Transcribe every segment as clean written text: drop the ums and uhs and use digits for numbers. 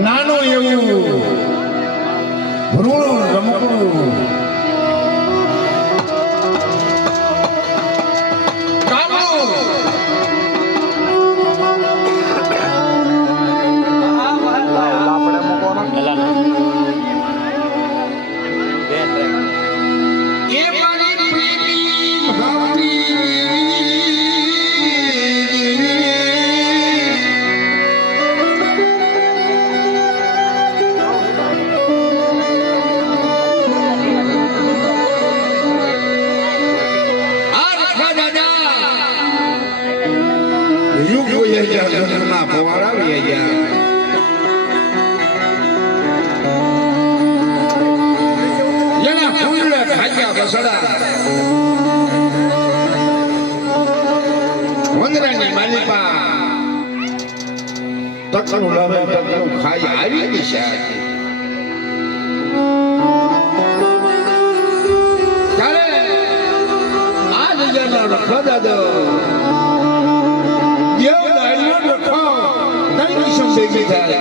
નાનું એવું ભ્રૂણ રમકડું વંદરાની માલિકા તકનું લાવે તકનું ખાઈ આવી દિશા ત્યારે આ જગ્યાના રખો દાદો દેવ દાઈનો રખો તઈ સંભેગી થાય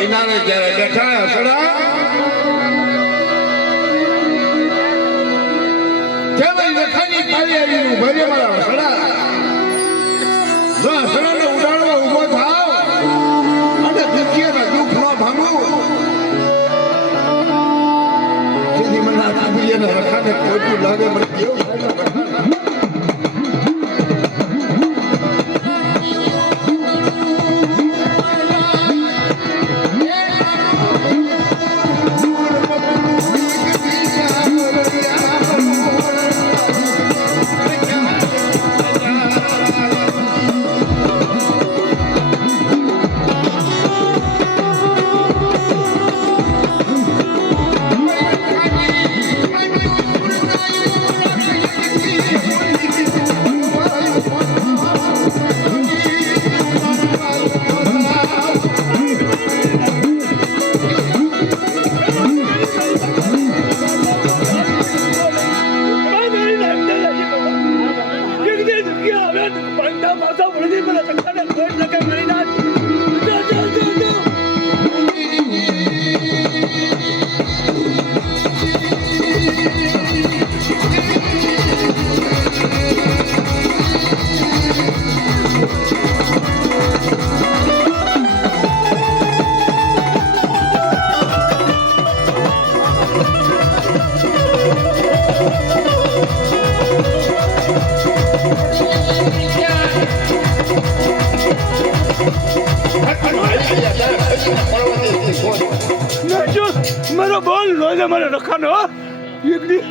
કિનારે જ્યારે બેઠા હસડા કેવલ લખાની પાલી આવીનું ભરે મારા હસડા જો હસડાને ઉડાડવા ઉભો થાવ અને દુખિયાના દુઃખ ન ભાંગવું તેથી મને આ દુખિયાના રખાને ખોટું લાગે મને કેવું ધંધા પાછા વળી મને ધક્કાને કોઈ લગે મરી નાખ જો મારો બોલ રોજ મારે રખાનો એક દી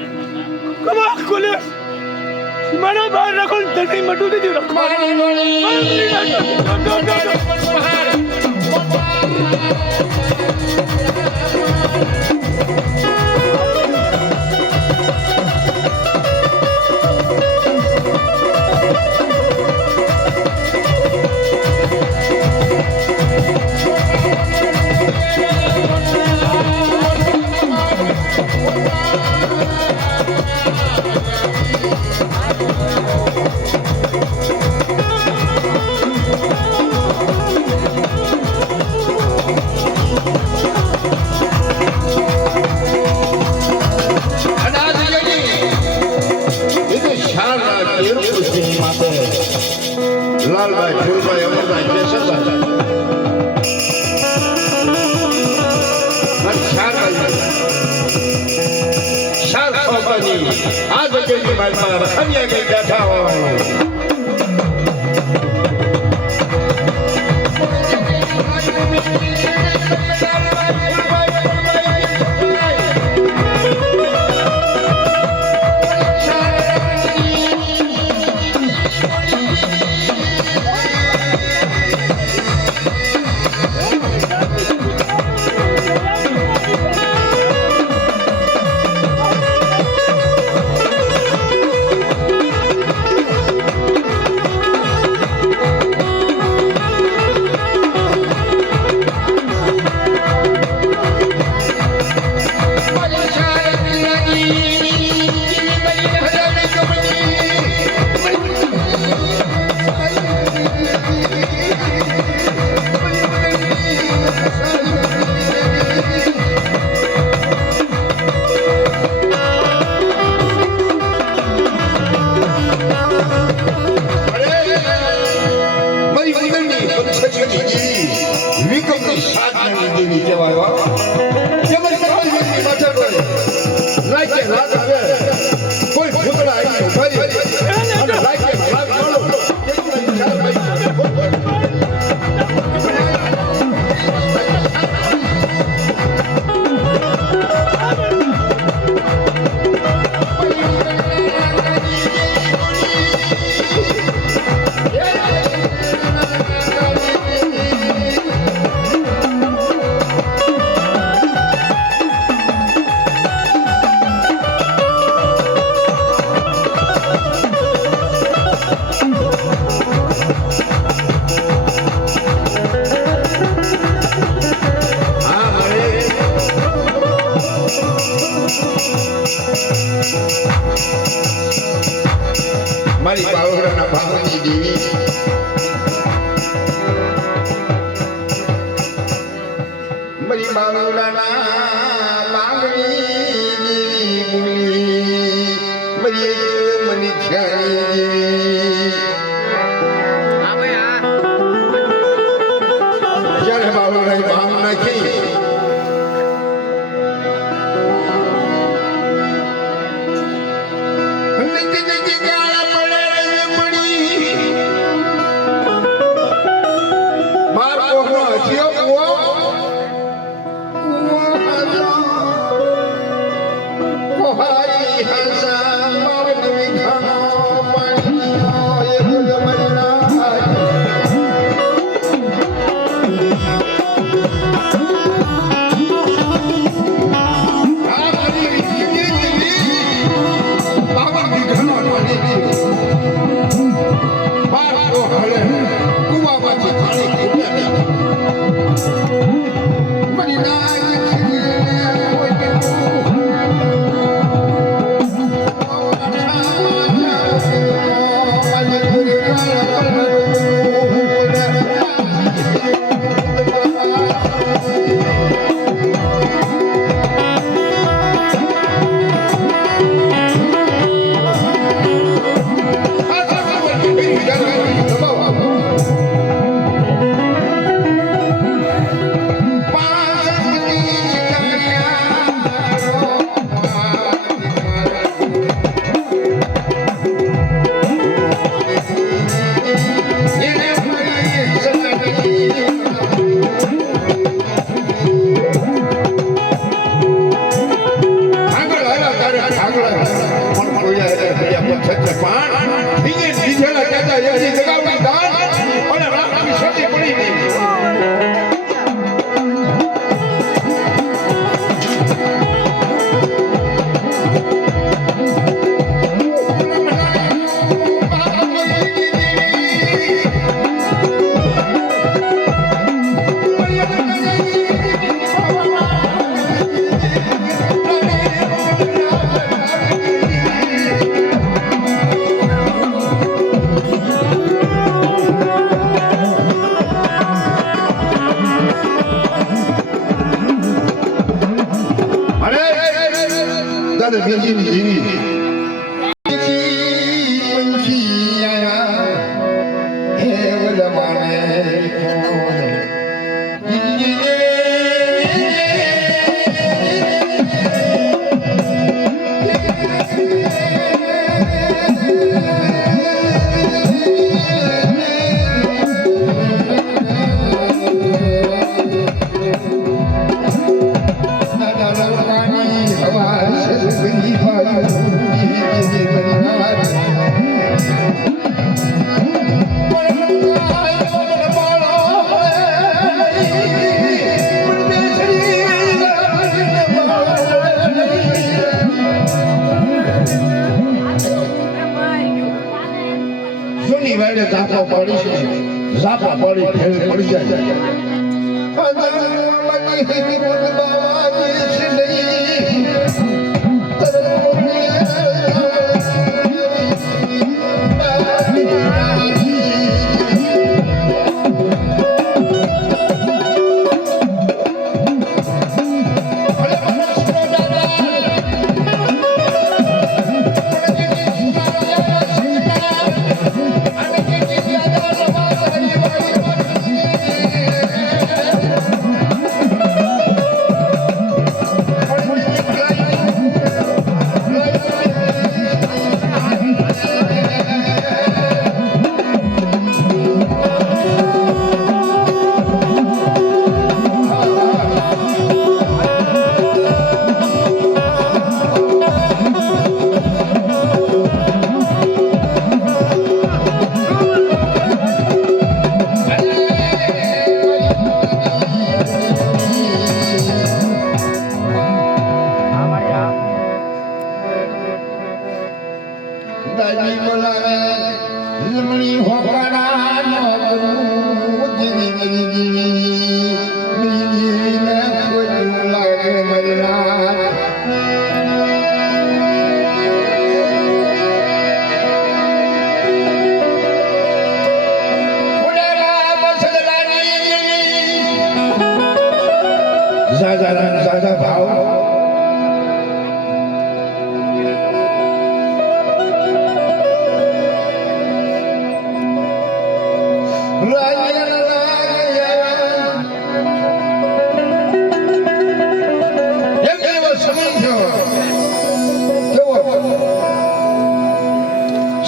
કમા કોલે મારો બાર રાખો તને મટુ દીધી લાલભાઈ ફૂલભાઈ અમરભાઈ કેશવભાઈ આ જગ્યાની માલમાં રખડિયા ગઈ બેઠા હોય કોઈ ભૂતળા આવી ફરી અને લાગે લાગ મારો મારી બાવળના ભાવની દેવી મારી બાવળના માંગણી દેવી મારી મની ખ્યાલી જ્યારે બાવળના ભાવ નાખી વિચારવાનું દબાવો. ઝાપા પડી ફેર પડી જાય.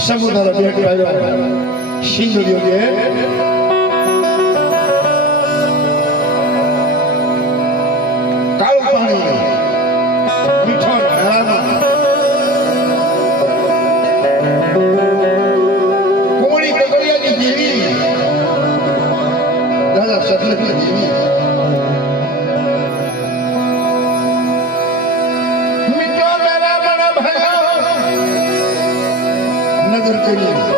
સમુદ્ર ભેટ આવ્યો સિંદુરિયો કે કાળું પાણી મીઠો ઢાળામાં કુંવરી કગડિયાની દેવી દાદા સતલજની દેવી નગર કરી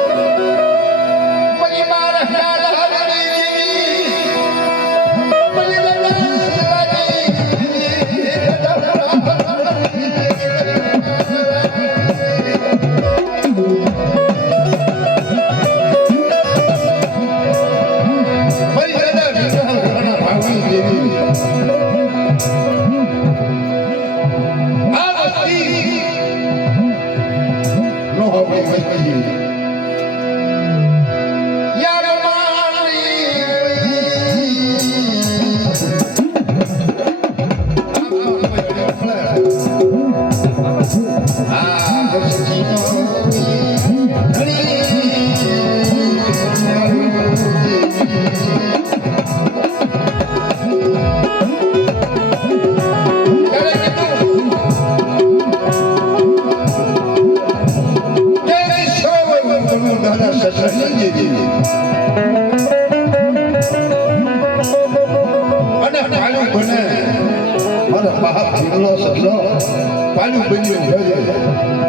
બાપ ભૂલો સસલો પાણી બન્યું ભજે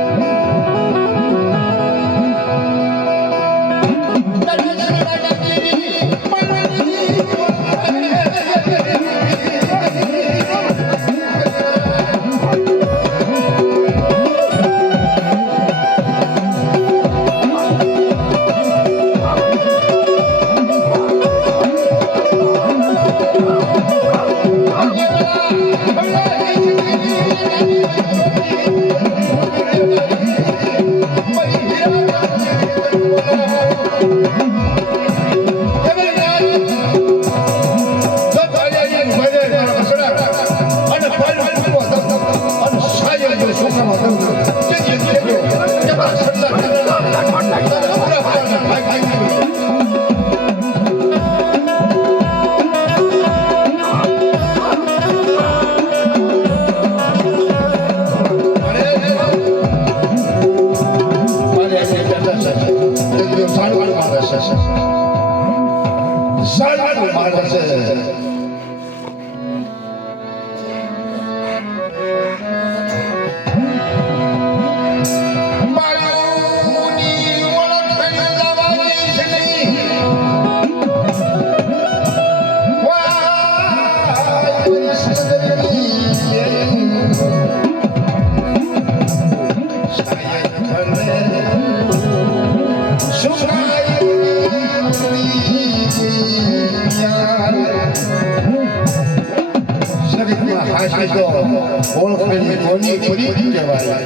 ઓળખણી કોની ખરી કહેવાય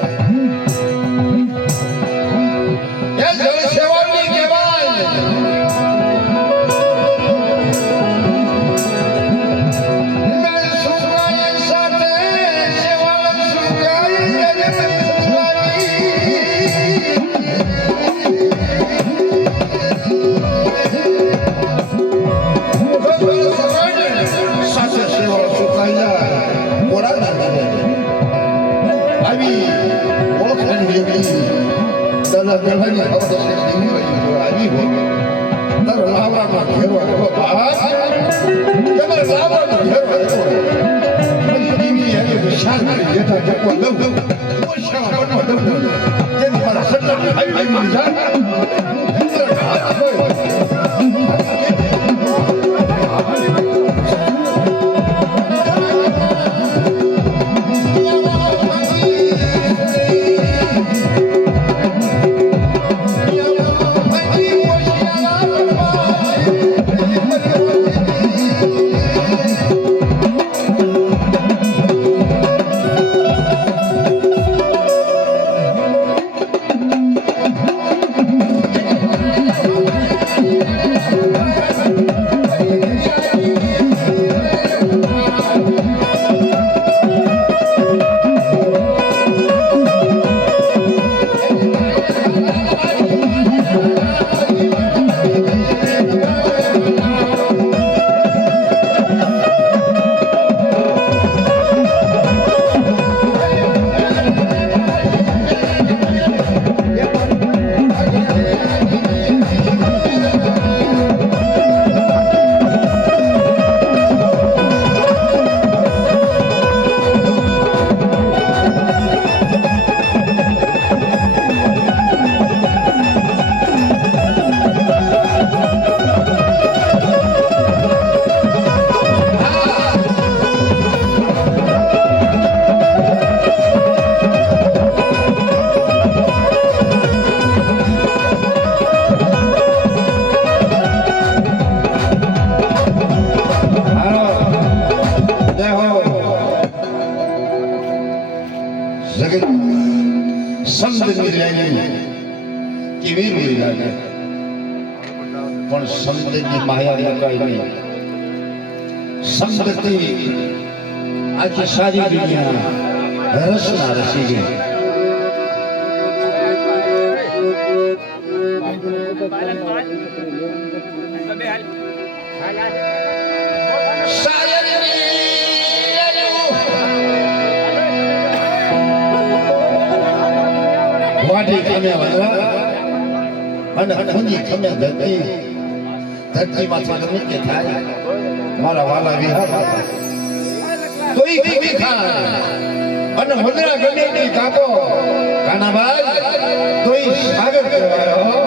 એ જળ સેવાની કહેવાય મેં સુખાય સાથે સેવાલ સુખાય સાથે સેવા સુખાય આવી ઓળખણી જેવી દાદા કહેવાની આવી હોય તારો લાવવામાં ઘેરવા તમે લાવવામાં ઘેરવા બધી દીવી એને વિશાળ કરી જેઠા જપવા દઉં ઓછા બનવા દઉં તેની મારા સત્તાની આવી વિશાળ સંતની લાગી કેવી રૂડી લાગે પણ સંતની માયા મુકાય નહીં સંતથી આખી સારી દુનિયા રસના રસી ગઈ વાટી ખમે વનરા અને ખુંજી ખમે ધરતી ધરતીમાંથી ગમે તે થાય મારા વાલા વિહાર તોય ખીચડી ખાય અને મદરા ગણેશની કાપો કાનાભાઈ તોય સાગર કહેવાય હો.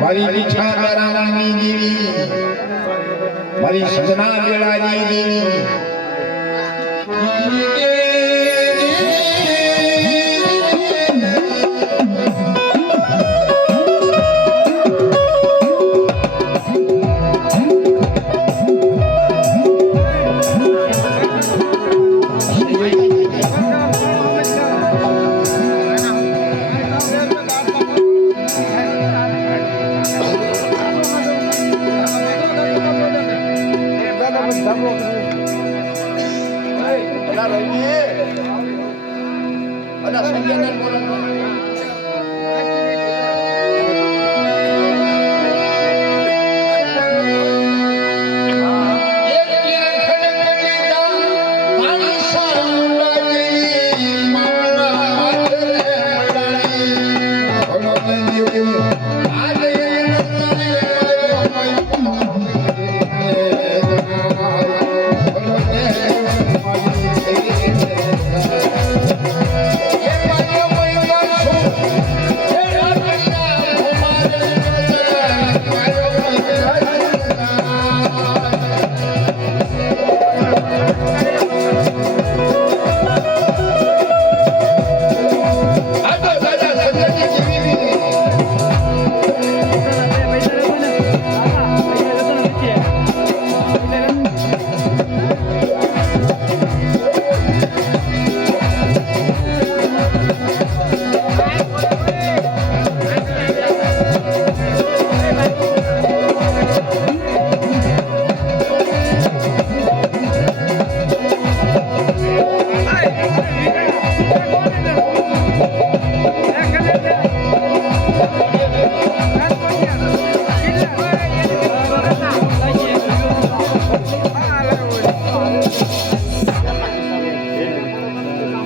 મારી ઈચ્છા કરાવવાની દેવી મારી સજના વેળાની દેવી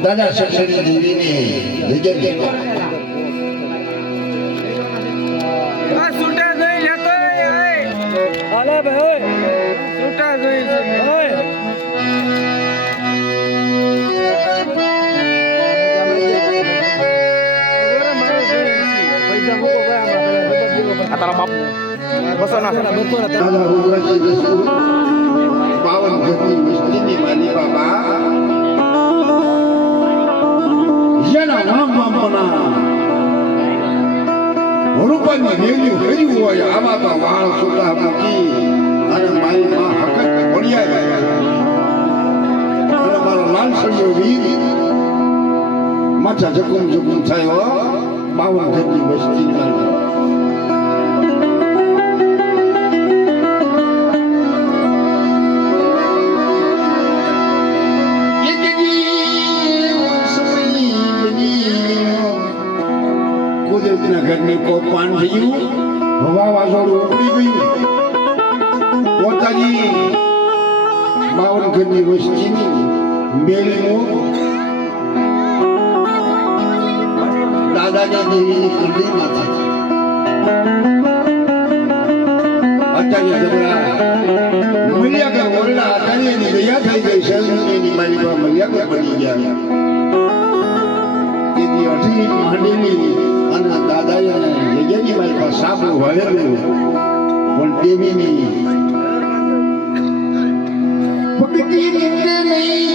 દાદા સસરી દેવીની વિજય છૂટા જોઈ લેતો હાલે ભાઈ છૂટા જોઈ તારા બાપ બસો ના દાદા રૂપરાજી દસ્તુ 52 ઘરની વસ્તીની માલી બાબા જેના નામ બાપના રૂપાની વેલ્યુ કર્યું હોય આમાં તો વાળ સુતા મૂકી અને મારી માં હકત મળ્યા ગયા અને મારો લાલસણ્યો વીર માથા જકુમ જકુમ થયો 52 ઘરની વસ્તીની માલી ઘરની કોપાન થયું વાવાઝોડું ઉપડી ગયું પોતાની 52 ઘરની વસ્તીની મેળીનું દાદાની દેવીની કુંડીમાં અત્યારે જબરા મલિયાગર ઓરડા અત્યારે એની દયા થઈ ગઈ શરણીની મારી પાસે મલિયાગર બની ગયા એની અઢી માંડેલી અને દાદાએ જગ્યાની મારી પાસે સાબુ વળેલું પણ દેવીની પગતી નહીં